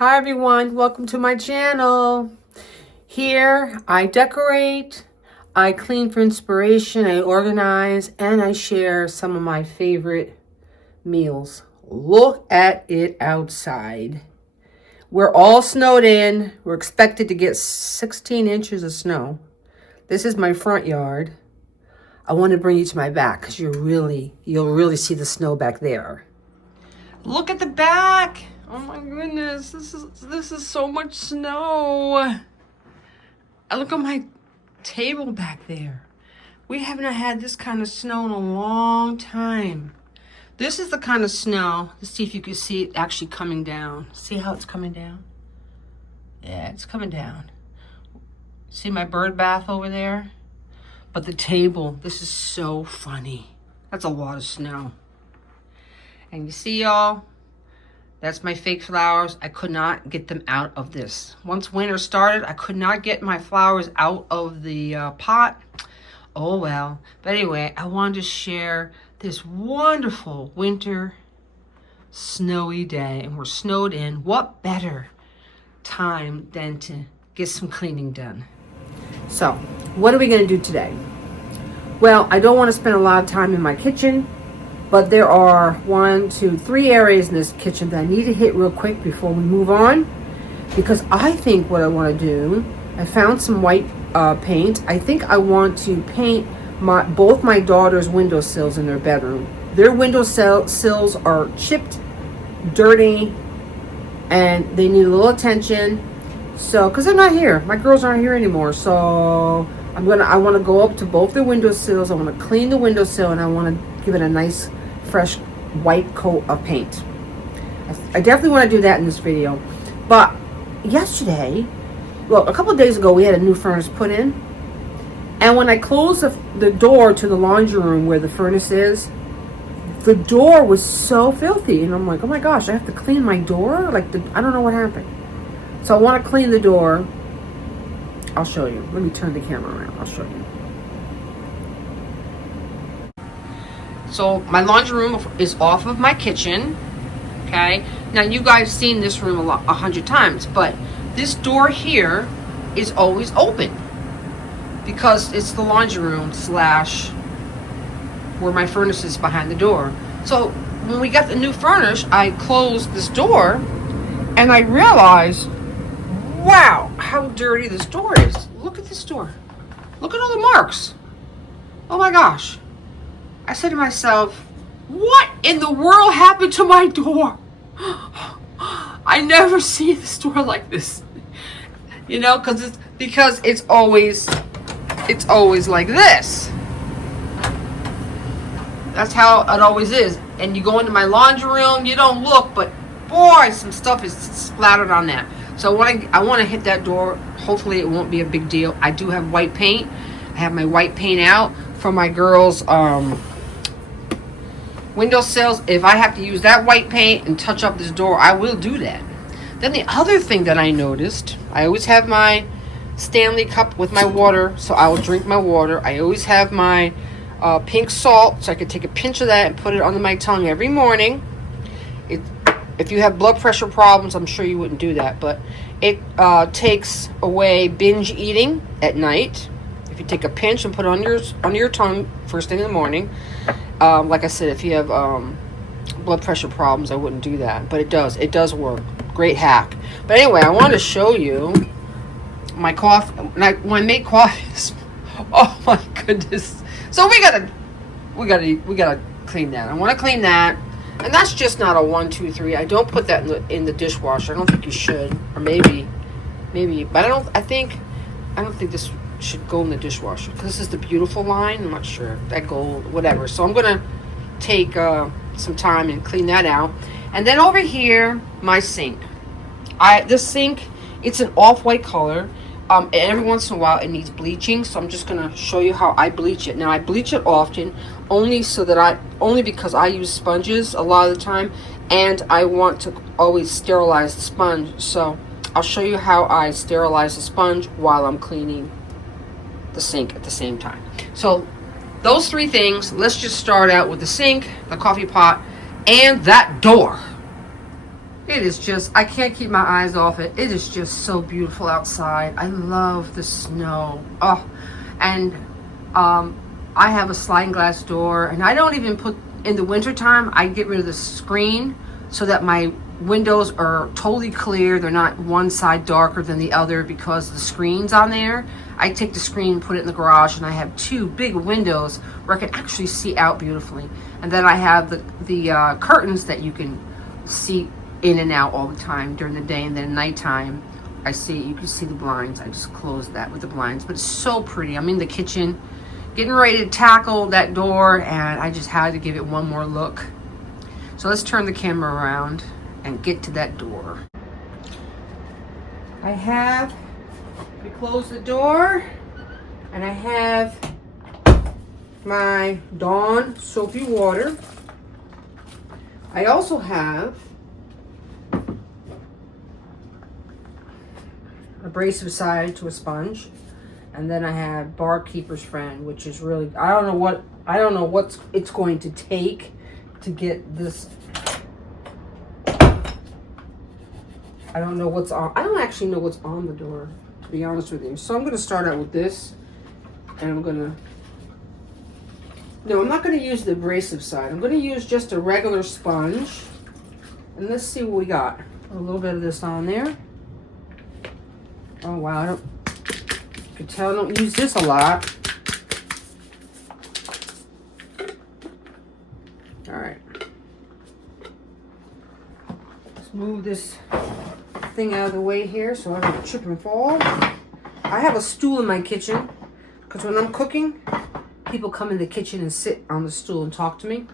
Hi everyone, welcome to my channel. Here I decorate, I clean for inspiration, I organize, and I share some of my favorite meals. Look at it outside. We're all snowed in. We're expected to get 16 inches of snow. This is my front yard. I want to bring you to my back because you'll really see the snow back there. Look at the back. Oh my goodness, this is so much snow. Look at my table back there. We haven't had this kind of snow in a long time. This is the kind of snow, let's see if you can see it actually coming down. See how it's coming down? Yeah, it's coming down. See my bird bath over there? But the table, this is so funny. That's a lot of snow. And you see y'all? That's my fake flowers. I could not get them out of this. Once winter started, I could not get my flowers out of the pot. Oh well. But anyway, I wanted to share this wonderful winter snowy day. And we're snowed in. What better time than to get some cleaning done? So, what are we going to do today? Well, I don't want to spend a lot of time in my kitchen. But there are 1, 2, 3 areas in this kitchen that I need to hit real quick before we move on. Because I think what I want to do, I found some white paint. I think I want to paint both my daughter's windowsills in their bedroom. Their windowsills are chipped, dirty, and they need a little attention. So, because they're not here. My girls aren't here anymore. So, I want to go up to both their windowsills. I want to clean the windowsill and I want to give it a nice fresh white coat of paint. I definitely want to do that in this video. But yesterday, well, a couple of days ago, we had a new furnace put in. And when I closed the door to the laundry room where the furnace is, the door was so filthy. And I'm like, oh my gosh, I have to clean my door? I don't know what happened. So I want to clean the door. I'll show you. Let me turn the camera around. I'll show you. So my laundry room is off of my kitchen, okay? Now you guys seen this room 100 times, but this door here is always open because it's the laundry room / where my furnace is behind the door. So when we got the new furnace, I closed this door and I realized, wow, how dirty this door is. Look at this door. Look at all the marks. Oh my gosh. I said to myself, what in the world happened to my door? I never see this door like this. You know, because it's always like this. That's how it always is. And you go into my laundry room, you don't look, but boy, some stuff is splattered on that. So I want to hit that door. Hopefully it won't be a big deal. I do have white paint. I have my white paint out for my girls' windowsills. If I have to use that white paint and touch up this door, I will do that. Then the other thing that I noticed, I always have my Stanley cup with my water, so I will drink my water. I always have my pink salt, so I can take a pinch of that and put it under my tongue every morning. If you have blood pressure problems, I'm sure you wouldn't do that, but it takes away binge eating at night. If you take a pinch and put it under your tongue first thing in the morning. Like I said, if you have blood pressure problems, I wouldn't do that, but it does work. Great hack. But anyway, I wanted to show you my coffee. When I make coffee, oh my goodness. So we gotta clean that. I want to clean that. And that's just not a 1, 2, 3. I don't put that in the dishwasher. I don't think you should, or maybe, but I don't think this should go in the dishwasher because this is the beautiful line. I'm not sure, that gold, whatever. So I'm gonna take some time and clean that out. And then over here, my sink. This sink, it's an off-white color. And every once in a while it needs bleaching, so I'm just gonna show you how I bleach it. Now I bleach it often only because I use sponges a lot of the time, and I want to always sterilize the sponge. So I'll show you how I sterilize the sponge while I'm cleaning the sink at the same time. So those 3 things. Let's just start out with the sink, the coffee pot, and that door. It is just, I can't keep my eyes off it. It is just so beautiful outside. I love the snow. Oh, and I have a sliding glass door, and I don't even put, in the wintertime, I get rid of the screen so that my windows are totally clear. They're not one side darker than the other because the screen's on there. I take the screen, put it in the garage, and I have two big windows where I can actually see out beautifully. And then I have the curtains that you can see in and out all the time during the day, and then nighttime you can see the blinds. I just closed that with the blinds, but it's so pretty. I'm in the kitchen getting ready to tackle that door, and I just had to give it one more look. So let's turn the camera around and get to that door. We close the door, and I have my Dawn soapy water. I also have abrasive side to a sponge, and then I have Barkeeper's Friend, which is really, I don't know what it's going to take to get this. I don't know what's on. I don't actually know what's on the door, to be honest with you. So I'm going to start out with this, and I'm not going to use the abrasive side. I'm going to use just a regular sponge, and let's see what we got. A little bit of this on there. Oh wow, you can tell I don't use this a lot. All right. Let's move this thing out of the way here so I don't trip and fall. I have a stool in my kitchen because when I'm cooking, people come in the kitchen and sit on the stool and talk to me.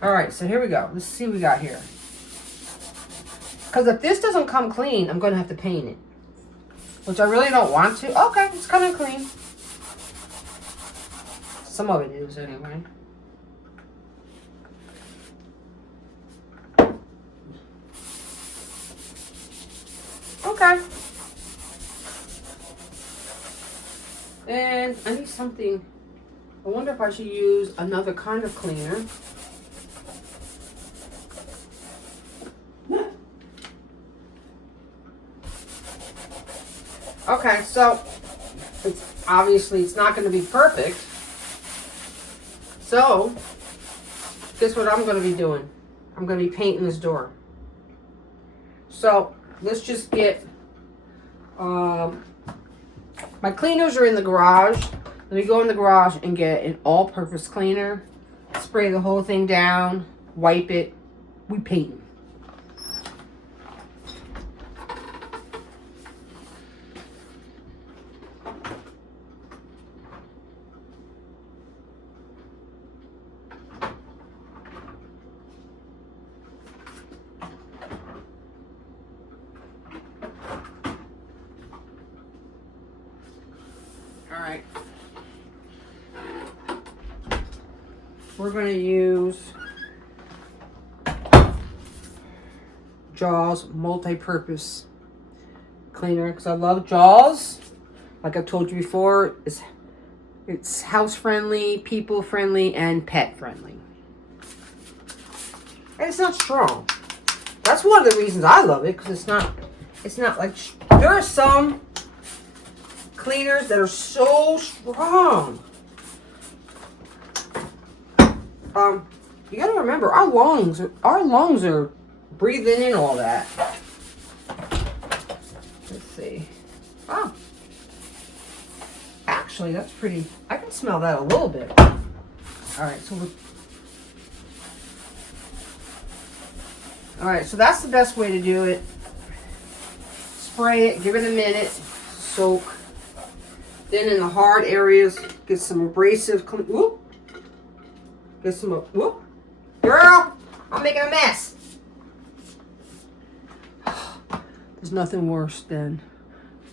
All right, so here we go. Let's see what we got here. Because if this doesn't come clean, I'm going to have to paint it, which I really don't want to. Okay, it's coming clean. Some of it is anyway. Okay. And I need something. I wonder if I should use another kind of cleaner. Okay, so it's not going to be perfect. So, guess what I'm going to be doing? I'm going to be painting this door. So, let's just get, my cleaners are in the garage. Let me go in the garage and get an all-purpose cleaner, spray the whole thing down, wipe it, we paint. All right. We're going to use Jaws multi-purpose cleaner because I love Jaws. Like I've told you before, it's house friendly, people friendly, and pet friendly. And it's not strong. That's one of the reasons I love it, because it's not like, there are some cleaners that are so strong. You gotta remember, our lungs are breathing in all that. Let's see. Oh, actually, that's pretty. I can smell that a little bit. All right, so that's the best way to do it. Spray it, give it a minute, soak. Then in the hard areas, get some abrasive. Whoop. Get some. Whoop. Girl, I'm making a mess. There's nothing worse than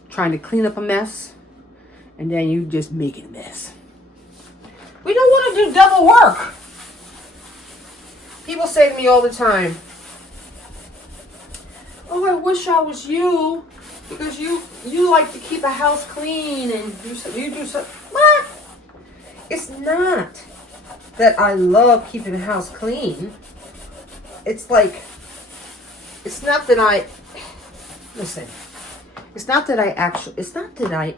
trying to clean up a mess and then you just making a mess. We don't want to do double work. People say to me all the time, "Oh, I wish I was you, because you like to keep a house clean and you do so." What? It's not that I love keeping a house clean. It's like it's not that I, listen, it's not that I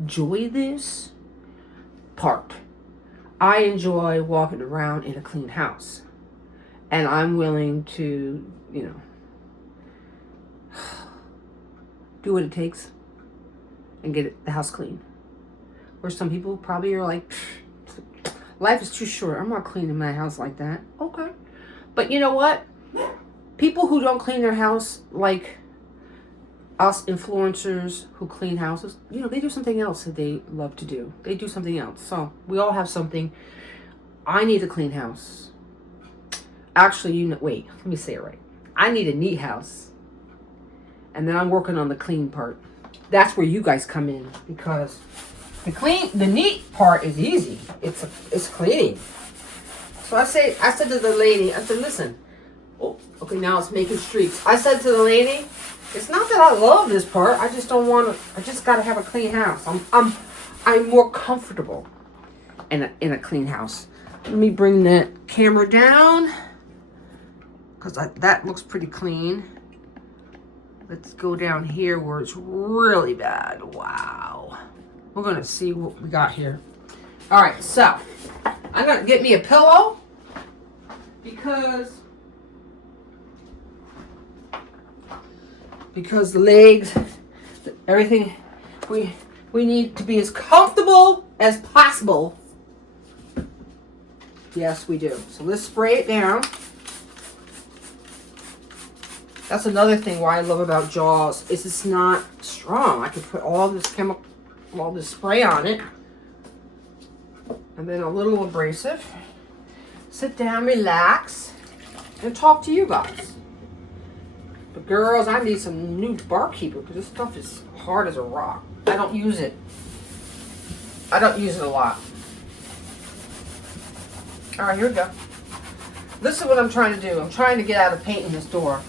enjoy this part. I enjoy walking around in a clean house. And I'm willing to, do what it takes and get the house clean. Where some people probably are like, life is too short. I'm not cleaning my house like that. Okay. But you know what? People who don't clean their house like us influencers who clean houses, they do something else that they love to do. They do something else. So we all have something. I need a clean house. Actually, wait, let me say it right. I need a neat house. And then I'm working on the clean part. That's where you guys come in, because the neat part is easy. It's cleaning. So I said to the lady, I said, listen. Oh, okay, now it's making streaks. I said to the lady, it's not that I love this part. I just don't want to. I just got to have a clean house. I'm more comfortable in a clean house. Let me bring that camera down, because that looks pretty clean. Let's go down here where it's really bad. Wow. We're going to see what we got here. All right, so I'm going to get me a pillow, because the legs, everything, we need to be as comfortable as possible. Yes, we do. So let's spray it down. That's another thing why I love about Jaws is it's not strong. I can put all this chemical, all this spray on it, and then a little abrasive. Sit down, relax, and talk to you guys. But girls, I need some new barkeeper, because this stuff is hard as a rock. I don't use it. I don't use it a lot. All right, here we go. This is what I'm trying to do. I'm trying to get out of painting this door.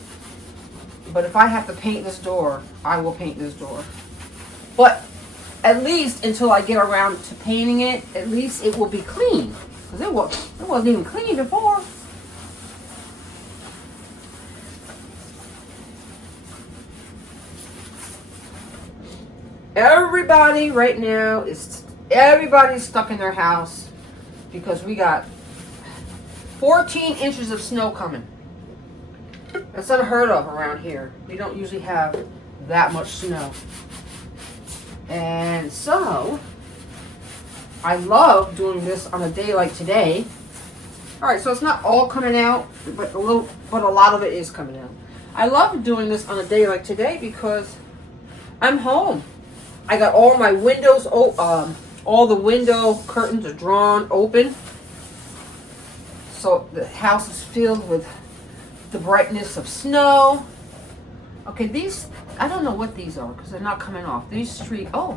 But if I have to paint this door, I will paint this door. But at least until I get around to painting it, at least it will be clean. Because it wasn't even clean before. Everybody right now everybody's stuck in their house because we got 14 inches of snow coming. That's unheard of around here. We don't usually have that much snow. And so, I love doing this on a day like today. Alright, so it's not all coming out, but a lot of it is coming out. I love doing this on a day like today because I'm home. I got all my windows, all the window curtains are drawn open. So the house is filled with the brightness of snow. Okay, these, I don't know what these are because they're not coming off. These streaks, yeah,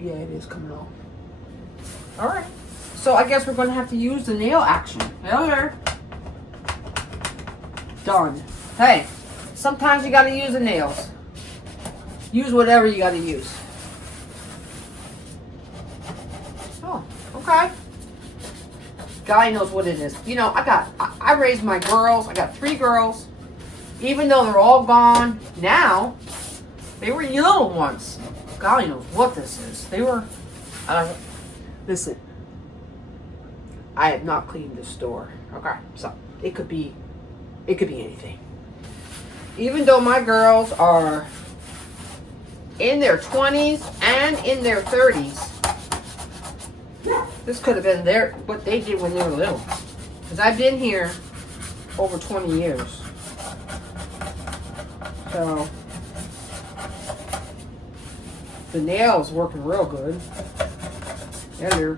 it is coming off. All right, so I guess we're going to have to use the nail action. There. Done. Hey, sometimes you got to use the nails. Use whatever you got to use. Oh, okay. Guy knows what it is. You know, I raised my girls. I got 3 girls. Even though they're all gone now, they were little ones. Golly knows what this is. They were, listen, I have not cleaned this door. Okay, so it could be anything. Even though my girls are in their 20s and in their 30s, this could have been what they did when they were little. Because I've been here over 20 years. So, the nail's working real good. Yeah,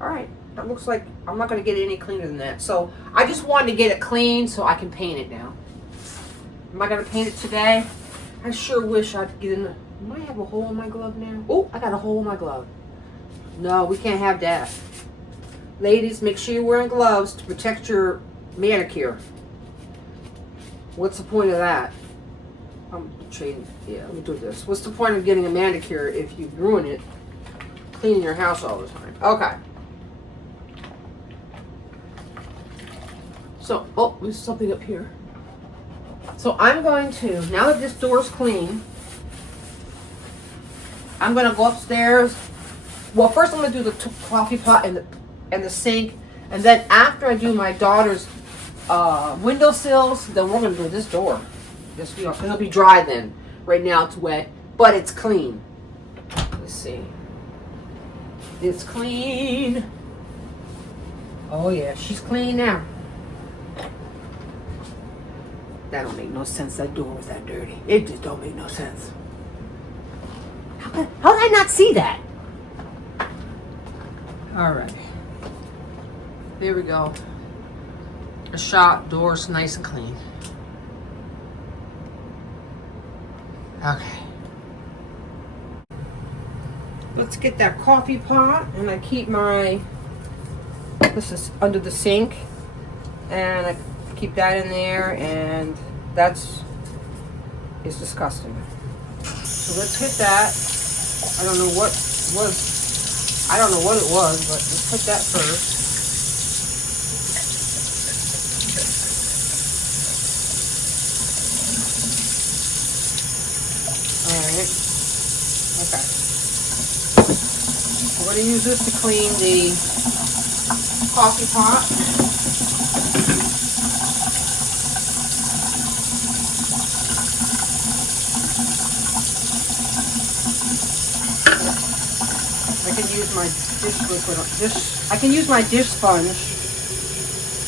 alright, that looks like I'm not going to get it any cleaner than that. So, I just wanted to get it clean so I can paint it now. Am I going to paint it today? I sure wish I could get in the... Might have a hole in my glove now. Oh, I got a hole in my glove. No, we can't have that. Ladies, make sure you're wearing gloves to protect your manicure. What's the point of that? I'm trading. Yeah, let me do this. What's the point of getting a manicure if you ruin it cleaning your house all the time? Okay. So, oh, there's something up here. So I'm going to, now that this door's clean, I'm going to go upstairs. Well, first I'm going to do the coffee pot and the sink. And then after I do my daughter's windowsills, then we're going to do this door. It'll be dry then. Right now it's wet, but it's clean. Let's see. It's clean. Oh yeah, she's clean now. That don't make no sense. That door was that dirty. It just don't make no sense. How did I not see that? All right. There we go. The shop door's nice and clean. Okay. Let's get that coffee pot, and I keep this is under the sink, and I keep that in there, and it's disgusting. So let's hit that. I don't know what it was, but let's put that first. Alright. Okay. We're going to use this to clean the coffee pot. I can use my dish liquid on this. I can use my dish sponge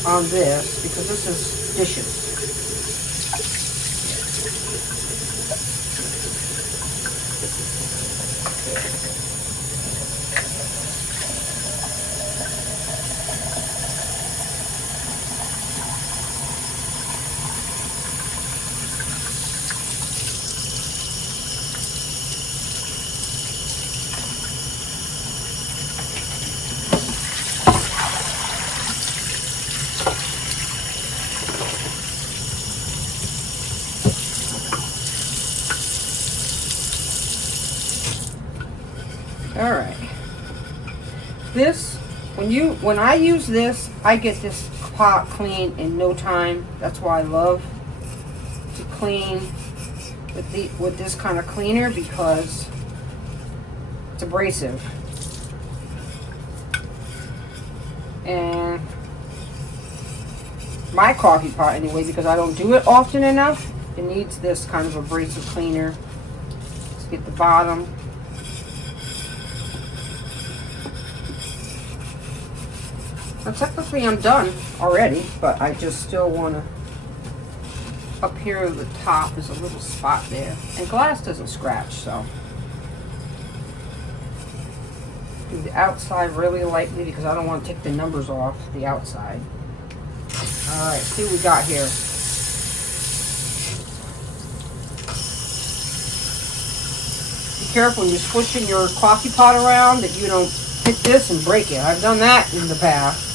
on this because this is dishes. All right. This, when I use this, I get this pot clean in no time. That's why I love to clean with this kind of cleaner, because it's abrasive. And my coffee pot anyway, because I don't do it often enough, it needs this kind of abrasive cleaner. Let's get the bottom. Now, technically I'm done already, but I just still want to, up here at the top is a little spot there, and glass doesn't scratch, so do the outside really lightly because I don't want to take the numbers off the outside. Alright, see what we got here. Be careful when you're swishing your coffee pot around that you don't hit this and break it. I've done that in the past.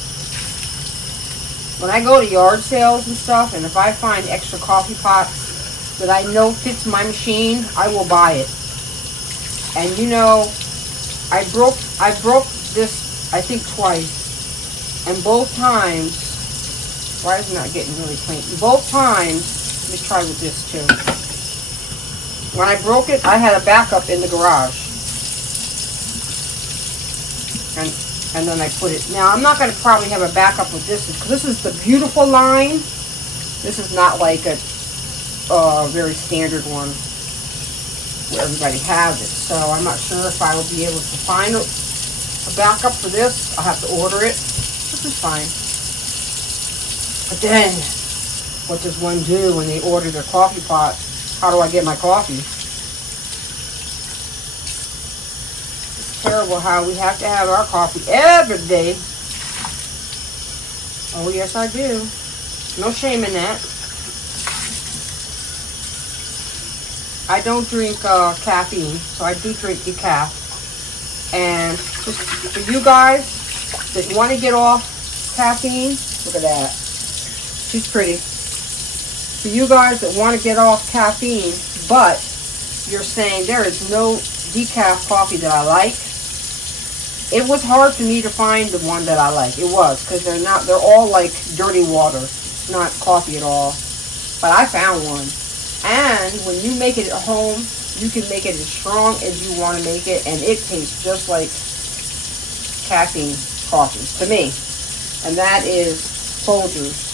When I go to yard sales and stuff, and if I find extra coffee pots that I know fits my machine, I will buy it. And you know, I broke this I think twice, and both times, why is it not getting really clean? Both times, let me try with this too. When I broke it, I had a backup in the garage. And then I put it. Now, I'm not going to probably have a backup with this, because this is the beautiful line. This is not like a very standard one where everybody has it. So I'm not sure if I will be able to find a backup for this. I'll have to order it. This is fine. But then, what does one do when they order their coffee pot? How do I get my coffee? Terrible how we have to have our coffee every day. Oh yes, I do. No shame in that. I don't drink caffeine, so I do drink decaf. And just for you guys that want to get off caffeine, look at that. She's pretty. For you guys that want to get off caffeine, but you're saying there is no decaf coffee that I like. It was hard for me to find the one that I like. It was, because they're all like dirty water. It's not coffee at all. But I found one. And when you make it at home, you can make it as strong as you want to make it, and it tastes just like caffeine coffee to me. And that is Folgers.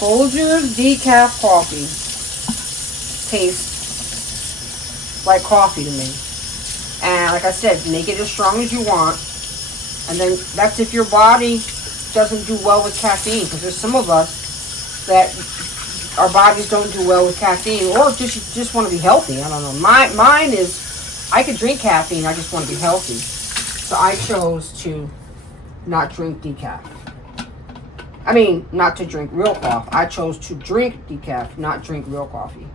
Folgers decaf coffee tastes like coffee to me. And like I said, make it as strong as you want. And then that's if your body doesn't do well with caffeine, because there's some of us that our bodies don't do well with caffeine, or just want to be healthy. I don't know. Mine is, I could drink caffeine, I just want to be healthy. So I chose to not drink decaf. I mean, not to drink real coffee. I chose to drink decaf, not drink real coffee.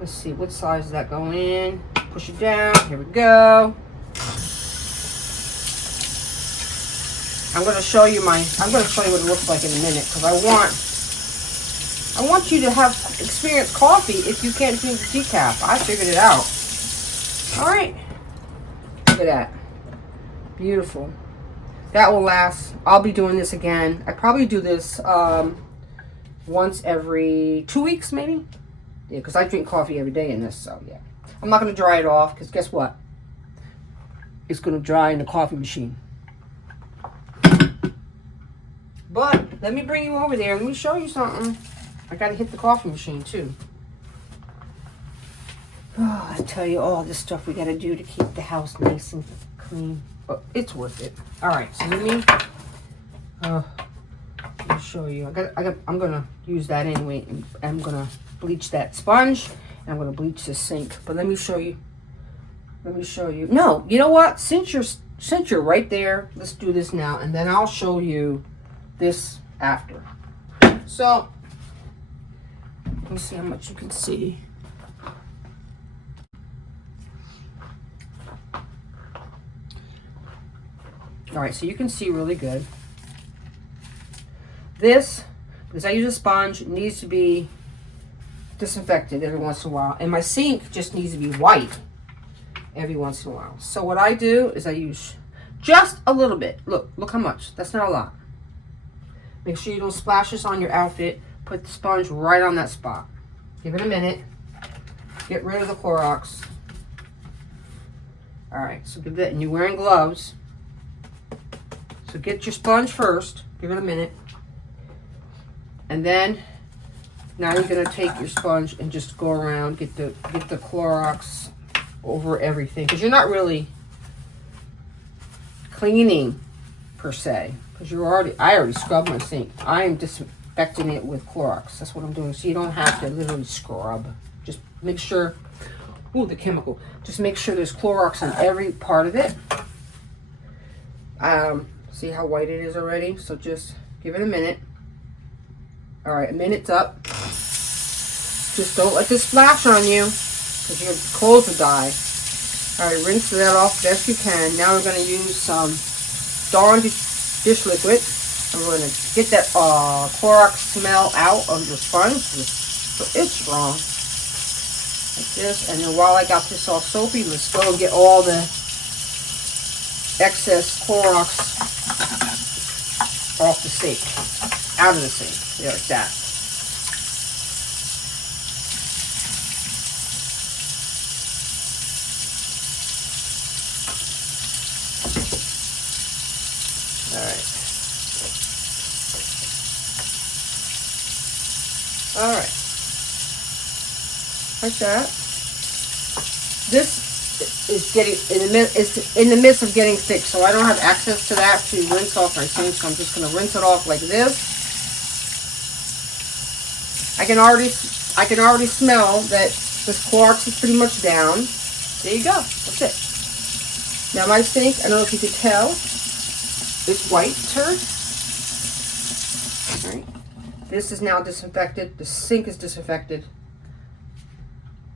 Let's see, what size is that going in? Push it down. Here we go. I'm going to show you what it looks like in a minute, because I want you to have experience coffee if you can't drink decaf. I figured it out. All right. Look at that. Beautiful. That will last. I'll be doing this again. I probably do this once every 2 weeks, maybe. Yeah, because I drink coffee every day in this, so yeah. I'm not going to dry it off, because guess what? It's going to dry in the coffee machine. But let me bring you over there. Let me show you something. I got to hit the coffee machine, too. Oh, I tell you all this stuff we got to do to keep the house nice and clean. But it's worth it. All right, so let me show you. I'm going to use that anyway. I'm going to bleach that sponge, and I'm going to bleach the sink. But let me show you. No, you know what? Since you're right there, let's do this now, and then I'll show you this after. So let me see how much you can see. All right, so you can see really good. This, because I use a sponge, needs to be disinfected every once in a while, and my sink just needs to be white every once in a while. So what I do is I use just a little bit. Look how much. That's not a lot. Make sure you don't splash this on your outfit. Put the sponge right on that spot. Give it a minute. Get rid of the Clorox. All right, so give that, and you're wearing gloves. So get your sponge first. Give it a minute. And then now you're gonna take your sponge and just go around, get the Clorox over everything, because you're not really cleaning per se, because I already scrubbed my sink. I am disinfecting it with Clorox. That's what I'm doing. So you don't have to literally scrub. Just make sure, the chemical. Just make sure there's Clorox on every part of it. See how white it is already? So just give it a minute. All right, a minute's up. Just don't let this splash on you, because your clothes will die. All right, rinse that off best you can. Now we're going to use some Dawn dish liquid. I'm going to get that Clorox smell out of your sponge. So it's strong. Like this. And then while I got this all soapy, let's go and get all the excess Clorox off the sink. Out of the sink. Yeah, like that. All right, like that. This is in the midst of getting thick, so I don't have access to that to rinse off my sink. So I'm just going to rinse it off like this. I can already smell that this Clorox is pretty much down. There you go. That's it. Now my sink, I don't know if you could tell, is white turd. All right. This is now disinfected. The sink is disinfected.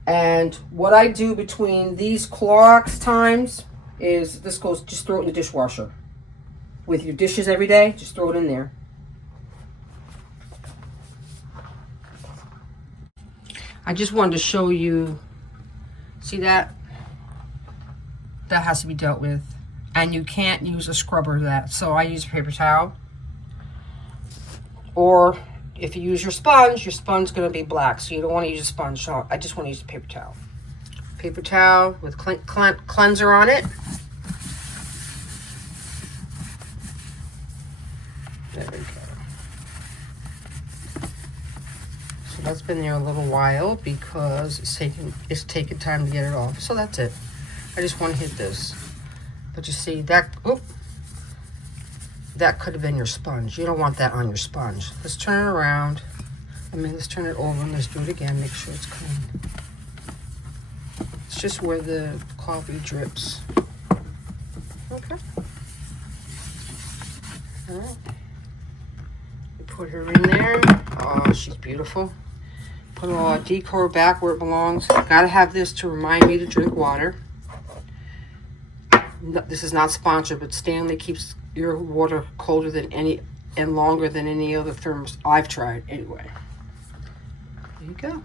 And what I do between these Clorox times is just throw it in the dishwasher. With your dishes every day, just throw it in there. I just wanted to show you, see that? That has to be dealt with. And you can't use a scrubber for that. So I use a paper towel. Or if you use your sponge is going to be black. So you don't want to use a sponge. So I just want to use a paper towel. Paper towel with cleanser on it. There we go. So that's been there a little while because it's taking time to get it off. So that's it. I just want to hit this. But you see that, that could have been your sponge. You don't want that on your sponge. Let's turn it around. Let's turn it over and let's do it again. Make sure it's clean. It's just where the coffee drips. Okay. All right. We put her in there. Oh, she's beautiful. Put all our decor back where it belongs. Gotta have this to remind me to drink water. This is not sponsored, but Stanley keeps your water colder than any and longer than any other thermos I've tried. Anyway, there you go.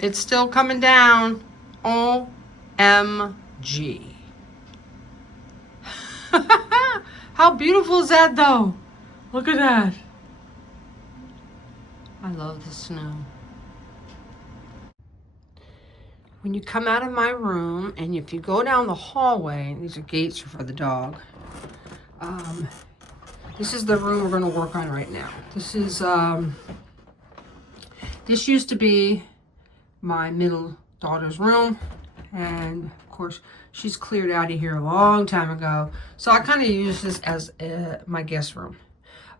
It's still coming down. OMG. How beautiful is that, though? Look at that. I love the snow. When you come out of my room, and if you go down the hallway, these are gates for the dog. This is the room we're going to work on right now. This is, this used to be my middle daughter's room. And of course, she's cleared out of here a long time ago. So I kind of use this as my guest room.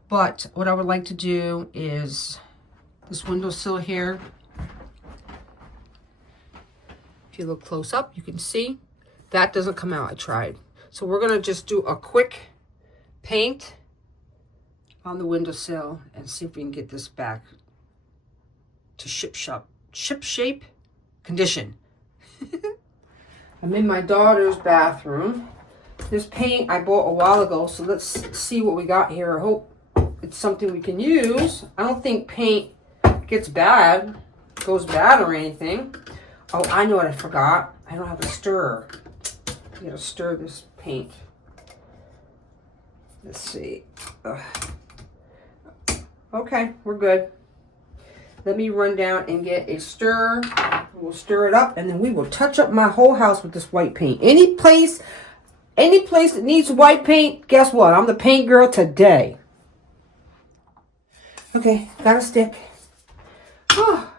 But what I would like to do is this windowsill here. If you look close up, you can see that doesn't come out. I tried. So we're going to just do a quick paint on the windowsill and see if we can get this back to ship shape condition. I'm in my daughter's bathroom. This paint I bought a while ago, so let's see what we got here. I hope it's something we can use. I don't think paint goes bad or anything. Oh, I know what I forgot. I don't have a stirrer. You gotta stir this paint. Let's see. Okay, we're good. Let me run down and get a stirrer. We'll stir it up, and then we will touch up my whole house with this white paint. Any place that needs white paint, guess what? I'm the paint girl today. Okay, got a stick. Oh,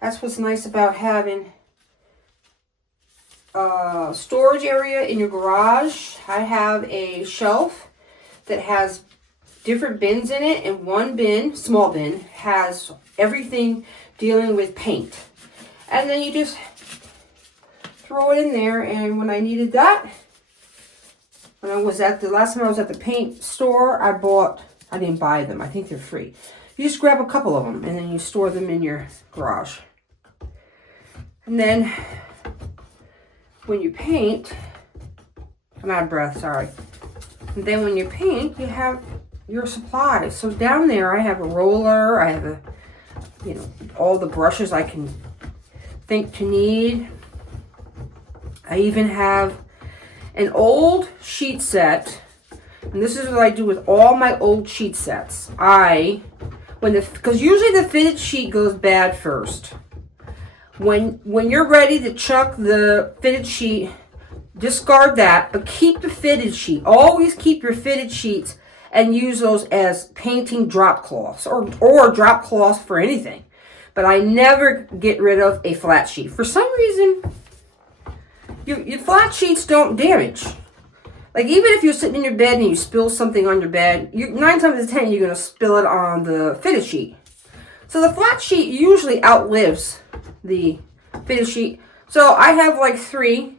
that's what's nice about having a storage area in your garage. I have a shelf that has different bins in it, and one bin, small bin, has everything dealing with paint. And then you just throw it in there, and when I needed that, when I was at the last time I was at the paint store, I didn't buy them. I think they're free. You just grab a couple of them, and then you store them in your garage. And then when you paint, I'm out of breath, sorry. And then when you paint, you have your supplies. So down there, I have a roller. I have all the brushes I can think to need. I even have an old sheet set, and this is what I do with all my old sheet sets. Because usually the fitted sheet goes bad first. When you're ready to chuck the fitted sheet, discard that, but keep the fitted sheet. Always keep your fitted sheets and use those as painting drop cloths or drop cloths for anything. But I never get rid of a flat sheet. For some reason, your flat sheets don't damage. Like, even if you're sitting in your bed and you spill something on your bed, 9 times out of 10, you're going to spill it on the fitted sheet. So the flat sheet usually outlives the fitted sheet. So I have like 3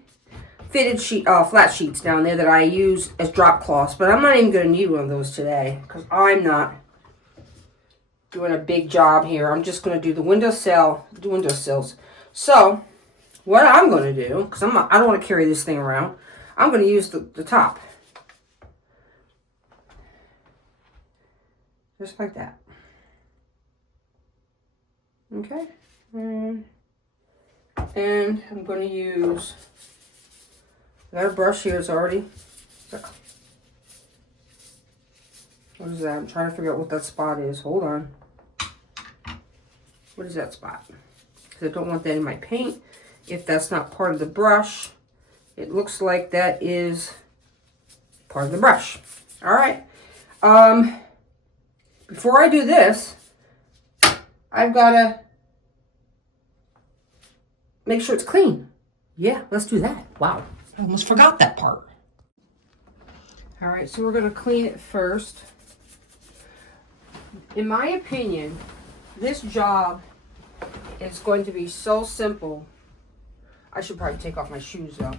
flat sheets down there that I use as drop cloths. But I'm not even going to need one of those today, because I'm not doing a big job here. I'm just going to do the windowsills. So what I'm going to do, because I don't want to carry this thing around, I'm going to use the top. Just like that. Okay. And I'm going to use, I got a brush here, it's already, What is that? I'm trying to figure out what that spot is. Hold on. What is that spot? Because I don't want that in my paint. If that's not part of the brush, it looks like that is part of the brush. All right. Before I do this, I've got to make sure it's clean. Yeah, let's do that. Wow, I almost forgot that part. All right, so we're going to clean it first. In my opinion, this job is going to be so simple. I should probably take off my shoes though.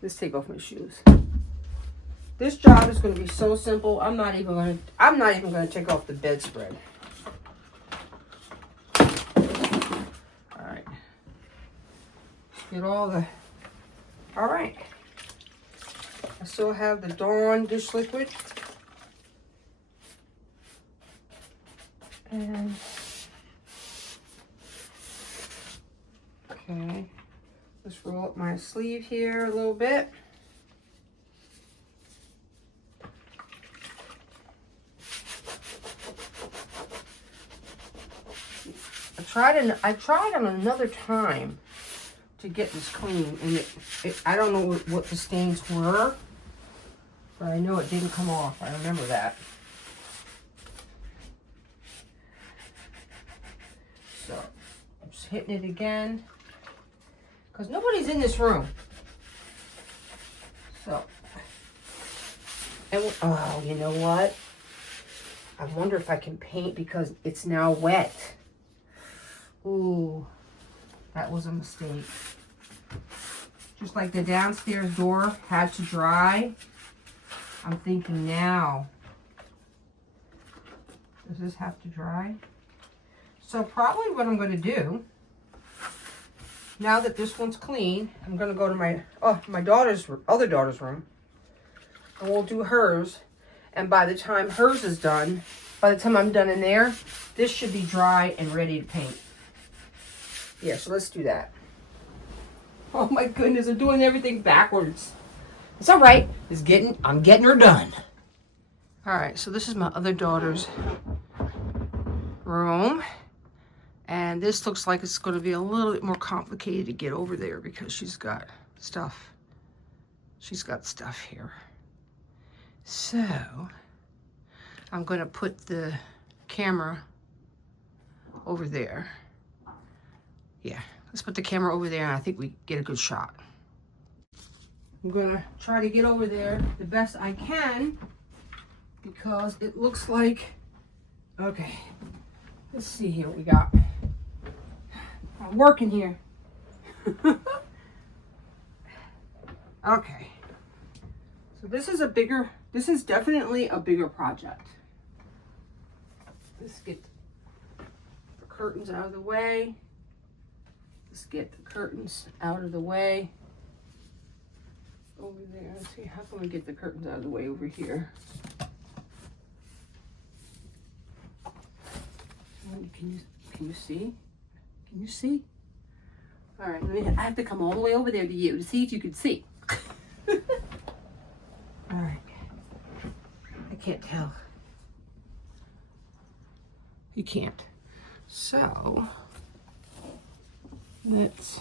Let's take off my shoes. This job is going to be so simple. I'm not even going to take off the bedspread. All right. Get all the. All right. I still have the Dawn dish liquid. And okay, let's roll up my sleeve here a little bit. I tried on another time to get this clean, and I don't know what the stains were, but I know it didn't come off. I remember that. So I'm just hitting it again because nobody's in this room. So, and oh, you know what? I wonder if I can paint because it's now wet. Ooh, that was a mistake. Just like the downstairs door had to dry, I'm thinking now, does this have to dry? So probably what I'm going to do, now that this one's clean, I'm going to go to my other daughter's room, and we'll do hers. And by the time hers is done, by the time I'm done in there, this should be dry and ready to paint. Yeah, so let's do that. Oh my goodness, I'm doing everything backwards. It's all right. I'm getting her done. All right, so this is my other daughter's room. And this looks like it's going to be a little bit more complicated to get over there because she's got stuff. She's got stuff here. So I'm going to put the camera over there. Yeah, let's put the camera over there and I think we get a good shot. I'm gonna try to get over there the best I can because it looks like, okay, let's see here what we got. I'm working here. Okay, so this is definitely a bigger project. Let's get the curtains out of the way. Let's get the curtains out of the way over there. Let's see, how can we get the curtains out of the way over here? Can you see? Can you see? All right, I have to come all the way over there to you to see if you can see. All right. I can't tell. You can't. So let's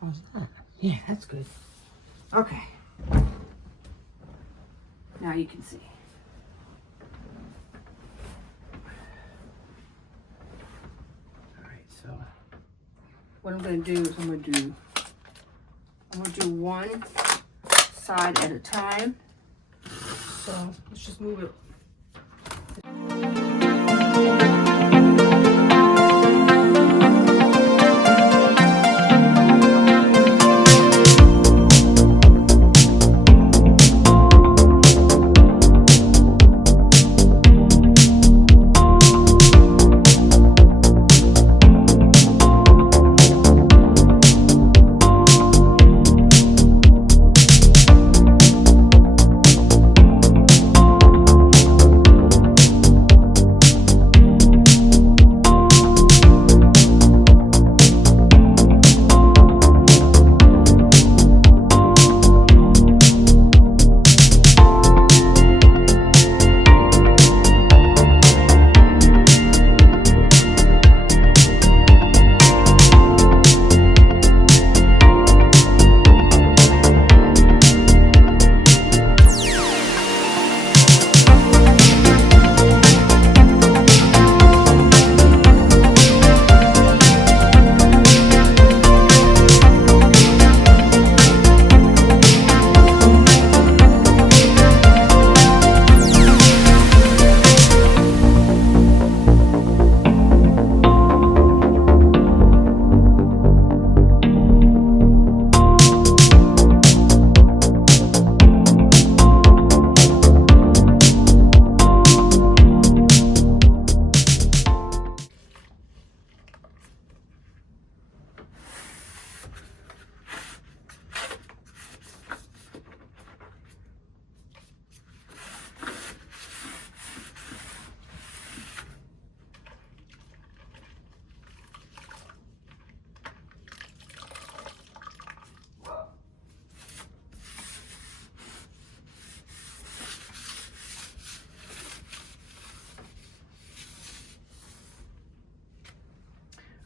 how's that? Yeah, that's good. Okay. Now you can see. All right, so what I'm going to do is I'm going to do one side at a time. So let's just move it.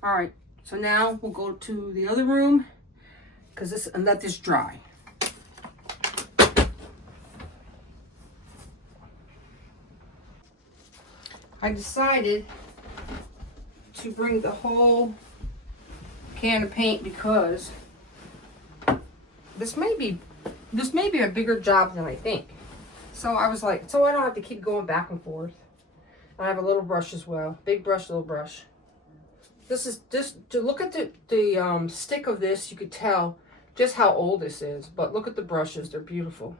All right, so now we'll go to the other room and let this dry. I decided to bring the whole can of paint because this may be a bigger job than I think. So I was like, so I don't have to keep going back and forth. I have a little brush as well, big brush, little brush. This is just to look at the stick of this, you could tell just how old this is. But look at the brushes; they're beautiful.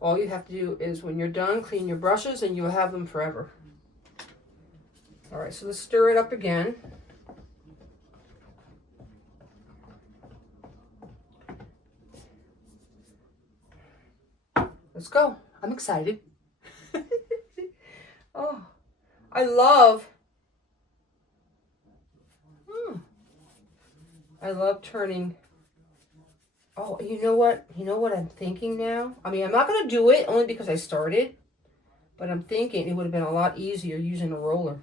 All you have to do is, when you're done, clean your brushes, and you'll have them forever. All right, so let's stir it up again. Let's go. I'm excited. Oh, I love turning. Oh, you know what? You know what I'm thinking now? I mean, I'm not going to do it only because I started, but I'm thinking it would have been a lot easier using a roller.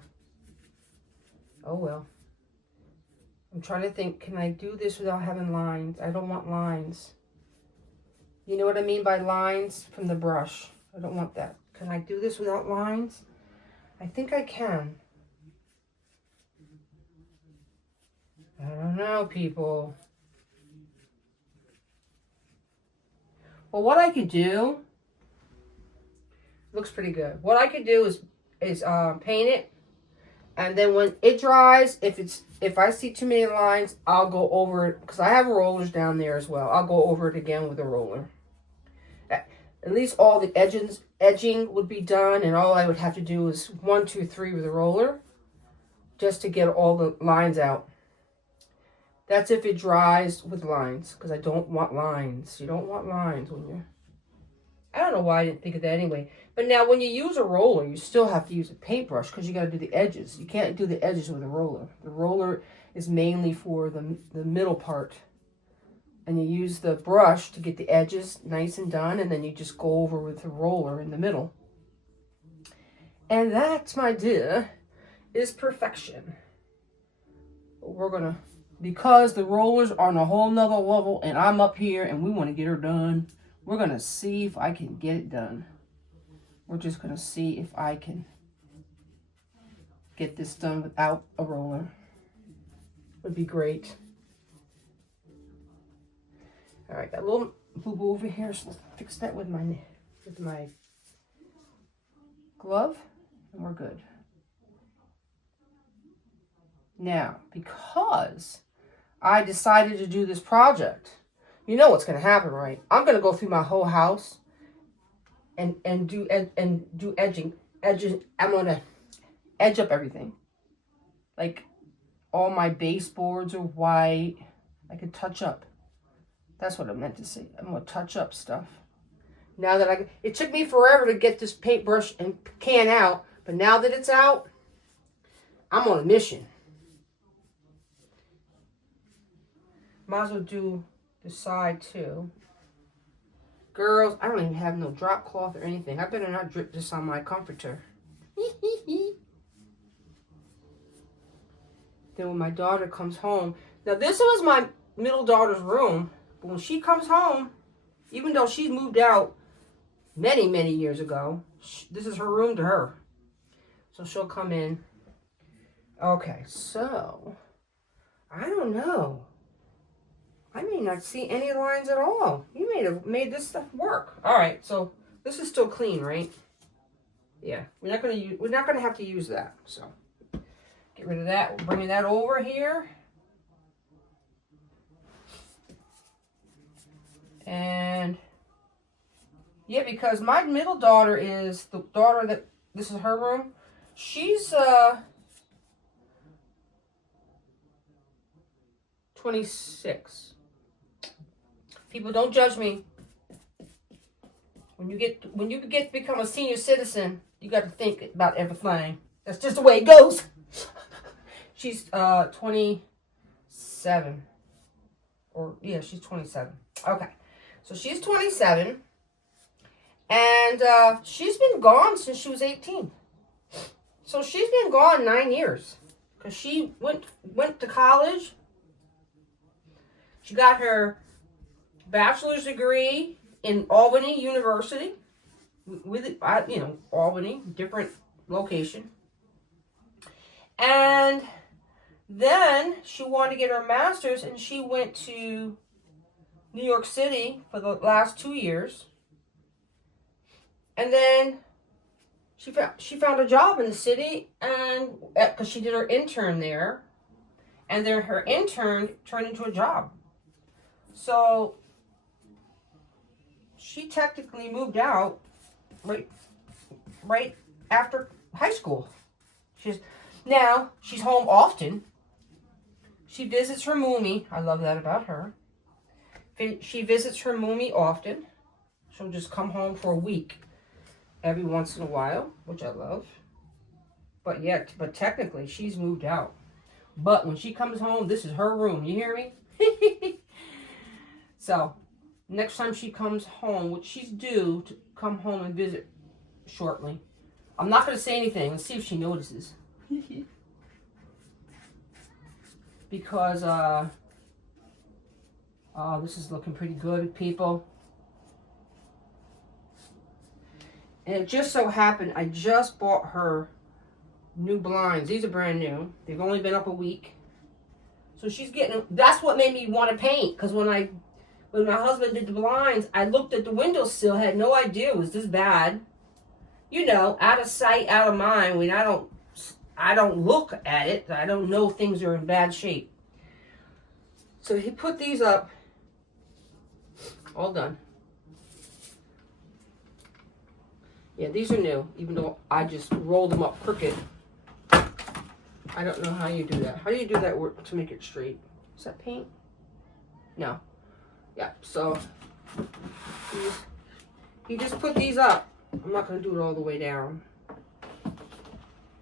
Oh, well. I'm trying to think, can I do this without having lines? I don't want lines. You know what I mean by lines from the brush? I don't want that. Can I do this without lines? I think I can. I don't know, people. Well, what I could do, looks pretty good. What I could do is paint it, and then when it dries, if I see too many lines, I'll go over it, because I have rollers down there as well. I'll go over it again with a roller. At least all the edging would be done, and all I would have to do is 1, 2, 3 with a roller, just to get all the lines out. That's if it dries with lines, because I don't want lines. You don't want lines when you're... I don't know why I didn't think of that anyway. But now when you use a roller, you still have to use a paintbrush, because you got to do the edges. You can't do the edges with a roller. The roller is mainly for the middle part. And you use the brush to get the edges nice and done, and then you just go over with the roller in the middle. And that, my dear, is perfection. We're going to... Because the rollers are on a whole nother level, and I'm up here, and we want to get her done, we're going to see if I can get it done. We're just going to see if I can get this done without a roller. Would be great. All right, got a little boo-boo over here, so let's fix that with my glove, and we're good. Now, because I decided to do this project, you know what's going to happen, right? I'm going to go through my whole house and do edging. I'm going to edge up everything. Like, all my baseboards are white. I could touch up. That's what I meant to say. I'm going to touch up stuff. Now that it took me forever to get this paintbrush and can out, but now that it's out, I'm on a mission. Might as well do the side too. Girls, I don't even have no drop cloth or anything. I better not drip this on my comforter. Then when my daughter comes home. Now this was my middle daughter's room. But when she comes home, even though she's moved out many, many years ago, this is her room to her. So she'll come in. Okay, so, I don't know. I may not see any lines at all. You may have made this stuff work. All right, so this is still clean, right? Yeah, we're not gonna have to use that. So get rid of that. We're bringing that over here. And yeah, because my middle daughter is the daughter that, this is her room. She's 26. People, don't judge me. When you become a senior citizen, you got to think about everything. That's just the way it goes. She's 27. Or yeah, she's 27. Okay. So she's 27, and she's been gone since she was 18. So she's been gone 9 years. because she went to college. She got her bachelor's degree in Albany University, with Albany, different location. And then she wanted to get her master's, and she went to New York City for the last 2 years. And then she found a job in the city, and because she did her intern there, and then her intern turned into a job. So she technically moved out right after high school. She's home often. She visits her Moomy. I love that about her. She visits her Moomy often. She'll just come home for a week every once in a while, which I love. But technically she's moved out. But when she comes home, this is her room. You hear me? So, next time she comes home, which she's due to come home and visit shortly. I'm not going to say anything. Let's see if she notices. Because, this is looking pretty good, people. And it just so happened, I just bought her new blinds. These are brand new. They've only been up a week. So she's getting, that's what made me want to paint. Because when my husband did the blinds, I looked at the windowsill, had no idea it was this bad. You know, out of sight, out of mind. When I don't look at it, I don't know things are in bad shape. So he put these up. All done. Yeah, these are new, even though I just rolled them up crooked. I don't know how you do that. How do you do that work to make it straight? Is that paint? No. Yeah, so he just put these up. I'm not going to do it all the way down.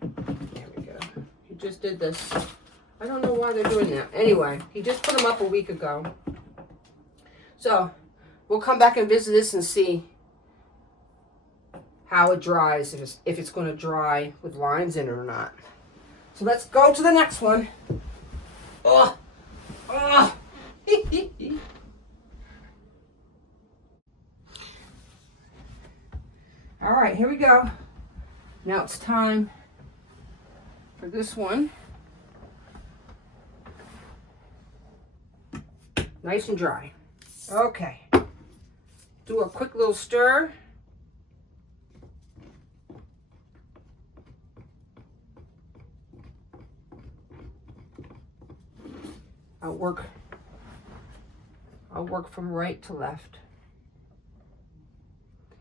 There we go. He just did this. I don't know why they're doing that. Anyway, he just put them up a week ago. So we'll come back and visit this and see how it dries, if it's going to dry with lines in it or not. So let's go to the next one. Oh, oh. All right, here we go. Now it's time for this one. Nice and dry. Okay. Do a quick little stir. I'll work from right to left.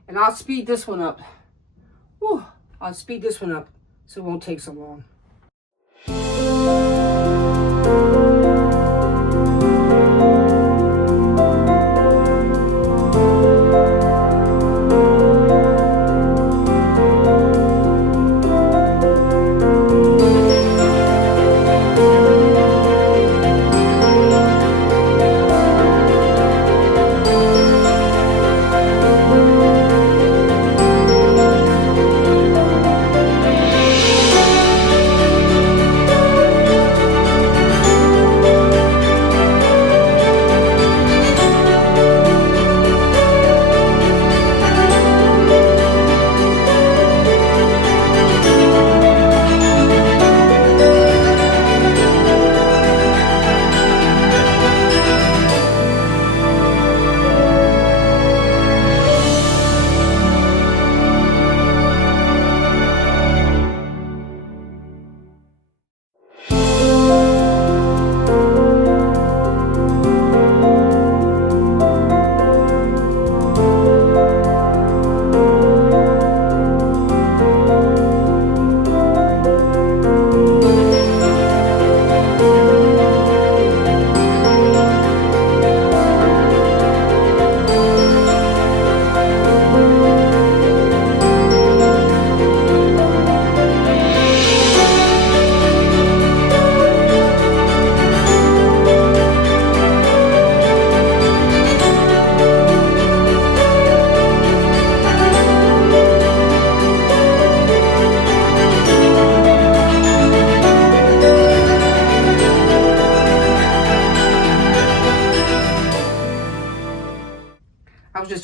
And I'll speed this one up. Whew, I'll speed this one up so it won't take so long.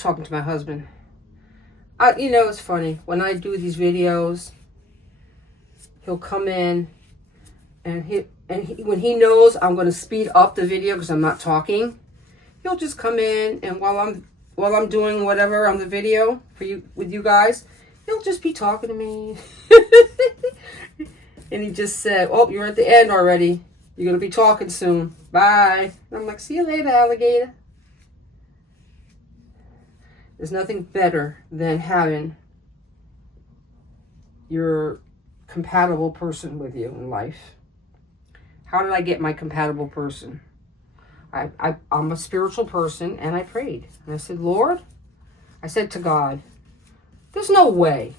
talking to my husband. You know, it's funny. When I do these videos, he'll come in and when he knows I'm going to speed up the video because I'm not talking, he'll just come in, and while I'm doing whatever on the video for you with you guys, he'll just be talking to me. And he just said, "Oh, you're at the end already. You're going to be talking soon. Bye." And I'm like, "See you later, alligator." There's nothing better than having your compatible person with you in life. How did I get my compatible person? I'm a spiritual person, and I prayed. And I said, "Lord," I said to God, "there's no way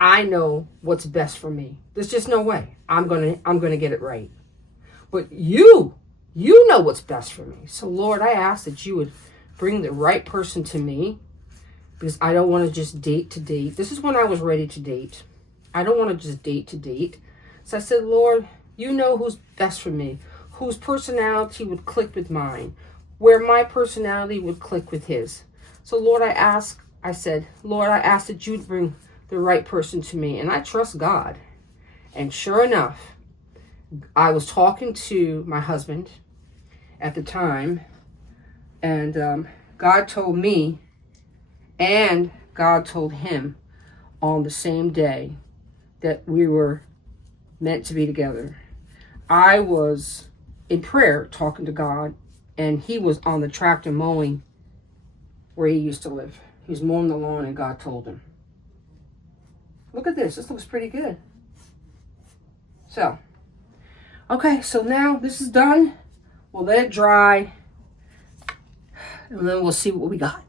I know what's best for me. There's just no way I'm gonna get it right. But you know what's best for me. So Lord, I ask that you would bring the right person to me, because I don't want to just date to date. This is when I was ready to date. I don't want to just date to date." So I said, "Lord, you know who's best for me, whose personality would click with mine, where my personality would click with his. So Lord, I said, Lord, I ask that you'd bring the right person to me." And I trust God. And sure enough, I was talking to my husband at the time, and God told me, and God told him on the same day, that we were meant to be together. I was in prayer talking to God, and he was on the tractor mowing where he used to live. He was mowing the lawn, and God told him. Look at this. This looks pretty good. So, okay, so now this is done. We'll let it dry, and then we'll see what we got.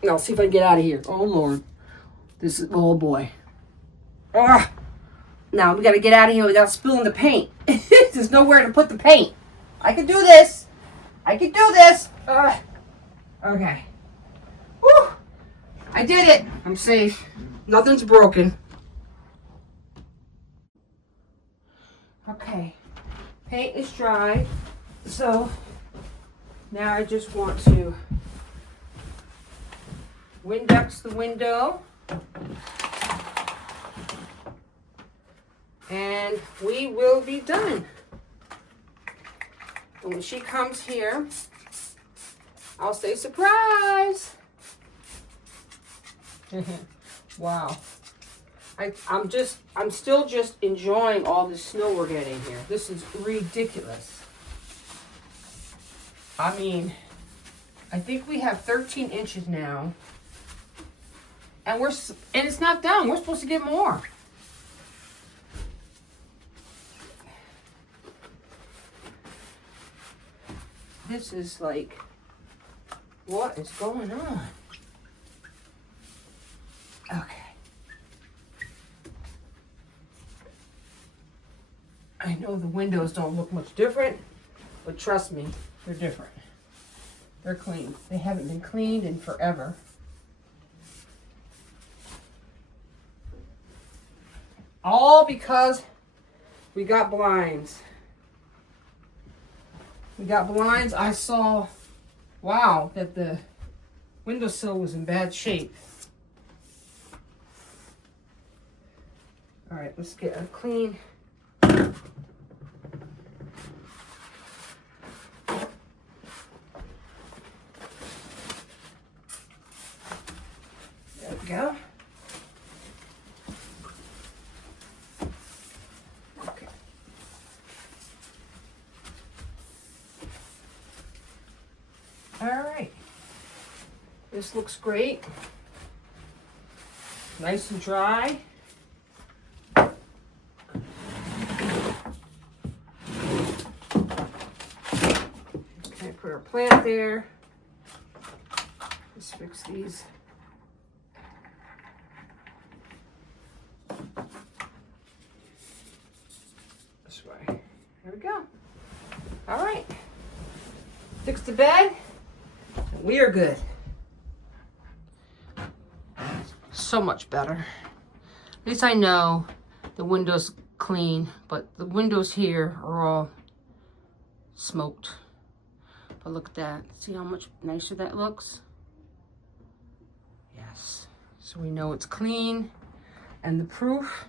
And I'll see if I can get out of here. Oh, Lord. This is, oh, boy. Ugh. Now, we got to get out of here without spilling the paint. There's nowhere to put the paint. I can do this. I can do this. Ugh. Okay. Whew. I did it. I'm safe. Nothing's broken. Okay. Paint is dry. So, now I just want to Windex the window. And we will be done. And when she comes here, I'll say, "Surprise!" Wow. I'm still just enjoying all the snow we're getting here. This is ridiculous. I mean, I think we have 13 inches now. And it's not done. We're supposed to get more. This is like, what is going on? Okay. I know the windows don't look much different, but trust me, they're different. They're clean. They haven't been cleaned in forever. All because we got blinds. We got blinds. I saw, wow, that the windowsill was in bad shape. All right, let's get a clean. There we go. Okay. All right. This looks great. Nice and dry. Okay, put our plant there. Let's fix these. This way. There we go. All right. Fix the bed. We are good. So much better. At least I know the windows clean, but the windows here are all smoked. But look at that. See how much nicer that looks? glass. So we know it's clean. And the proof,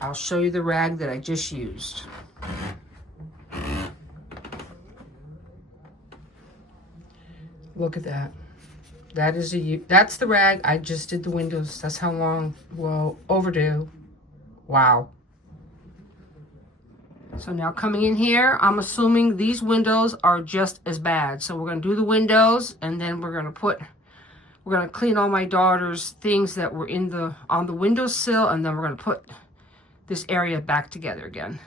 I'll show you the rag that I just used. Look at that. That's the rag. I just did the windows. That's how long, well, overdue. Wow. So now coming in here, I'm assuming these windows are just as bad. So we're going to do the windows, and then we're going to clean all my daughter's things that were on the windowsill, and then we're going to put this area back together again.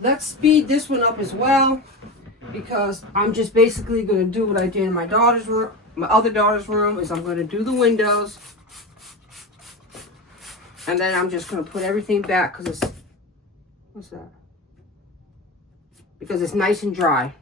Let's speed this one up as well, because I'm just basically going to do what I did in my daughter's room. My other daughter's room is I'm going to do the windows, and then I'm just going to put everything back because it's, what's that? Because it's nice and dry.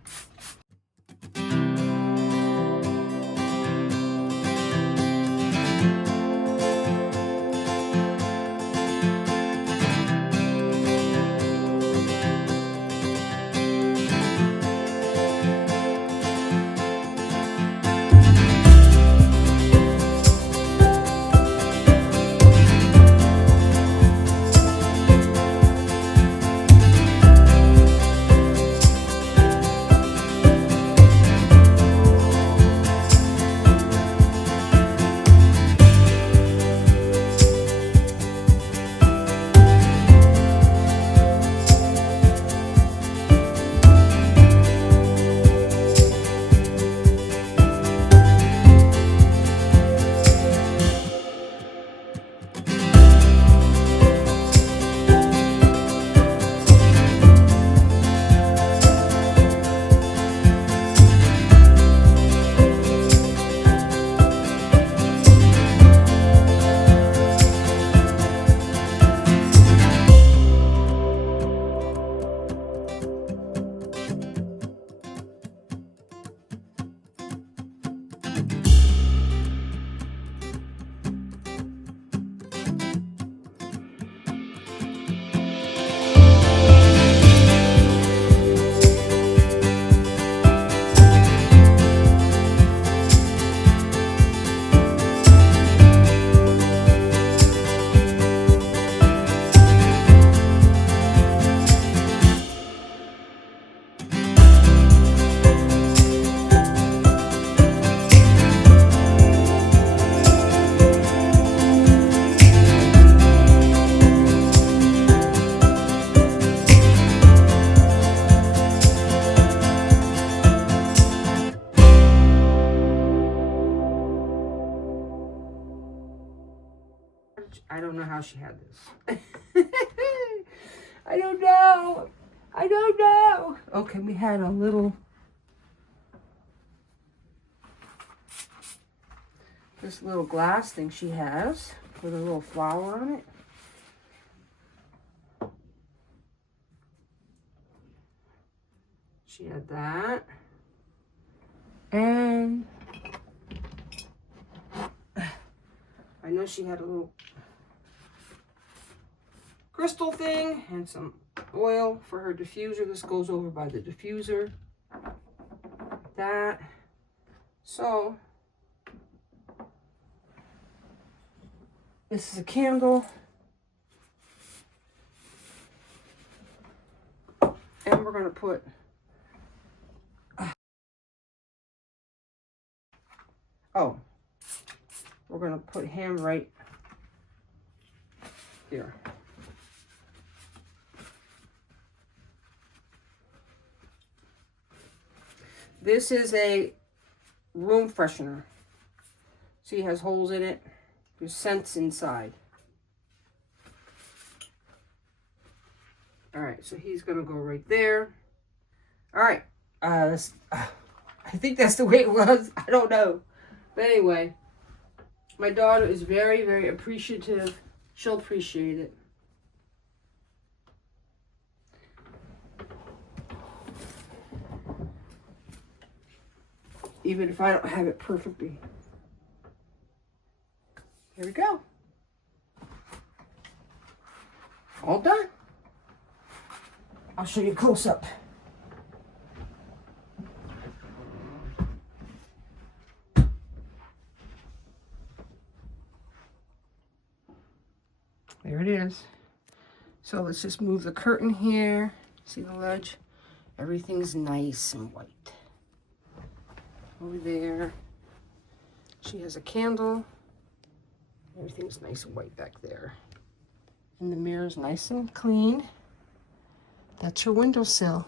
I don't know how she had this. I don't know. I don't know. Okay, we had a little, this little glass thing she has with a little flower on it. She had that. And I know she had a little crystal thing and some oil for her diffuser. This goes over by the diffuser. That. So, this is a candle. And we're going to put we're going to put him right here. This is a room freshener. See, it has holes in it. There's scents inside. All right, so he's going to go right there. All right. I think that's the way it was. I don't know. But anyway, my daughter is very, very appreciative. She'll appreciate it. Even if I don't have it perfectly. Here we go. All done. I'll show you close up. There it is. So let's just move the curtain here. See the ledge? Everything's nice and white. Over there. She has a candle. Everything's nice and white back there. And the mirror's nice and clean. That's your windowsill.